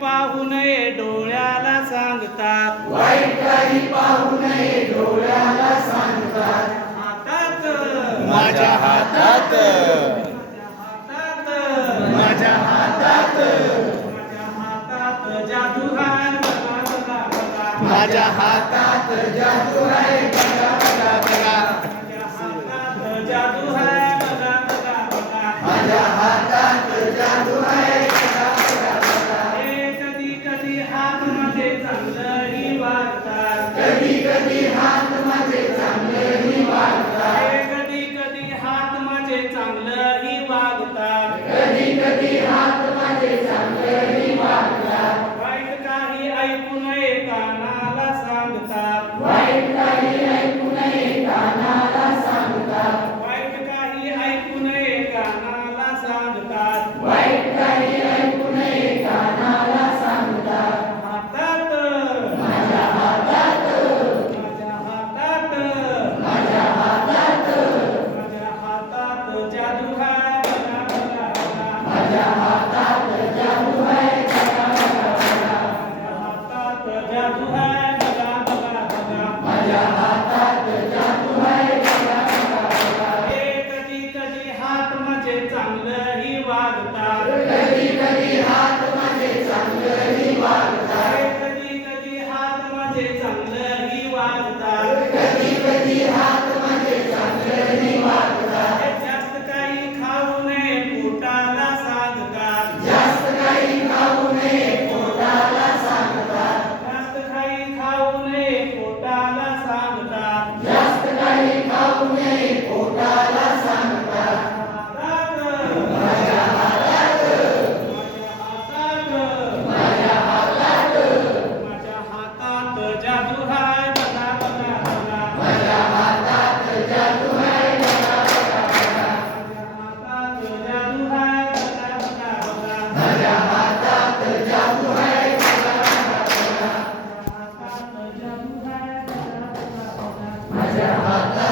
पाहू नये डोळ्याला सांगतात, वाईट काही पाहू नये डोळ्याला सांगतात. हातात माझ्या हातात, माझ्या हातात, माझ्या हातात जादू आहे बघा बघा बघा, माझ्या हातात जादू आहे बघा बघा बघा, माझ्या हातात जादू आहे बघा बघा बघा, माझ्या हातात जादू आहे बघा बघा बघा. हे कधी कधी हात माझे चांगलंही वागतात, कधी कधी हात माझे चांगलेही वागतात, हे कधी कधी हात माझे चांगलंही वागतात, कधी कधी हात माझे चांगलेही वागतात. वाईट काही ऐकू नये कानाला सांगतात, वाईट काही ऐकू नये कानाला सांगतात, वाईट काही ऐकू नये कानाला सांगतात, वाईट काही ऐकू नये कानाला सांगतात. हातात माझ्या हातात, माझ्या हातात माझ्या हातात, माझ्या हातात जादू आहे बघा बघा बघा, माझ्या हातात जादू आहे बघा बघा बघा, माझ्या हातात जादू आहे बघा बघा बघा, माझ्या हातात जादू आहे बघा बघा बघा. हे कधी कधी हात माझे चांगलंही वागतात, कधी कधी हात माझे चांगलेही वागतात, हे कधी कधी हात माझे चांगलंही वागतात, कधी कधी हात माझे चांगलेही वागतात. हे जास्त काही खाऊ नये पोटाला सांगतात, जास्त काही खाऊ नये पोटाला सांगतात, जास्त काही खाऊ नये पोटाला सांगतात, जास्त काही खाऊ नये पोटाला सांगतात. हातात माझ्या हातात, माझ्या हातात माझ्या हातात, माझ्या हातात जादू आहे बघा बघा बघा, माझ्या हातात जादू आहे बघा बघा बघा, माझ्या हातात जादू आहे बघा बघा बघा, माझ्या हातात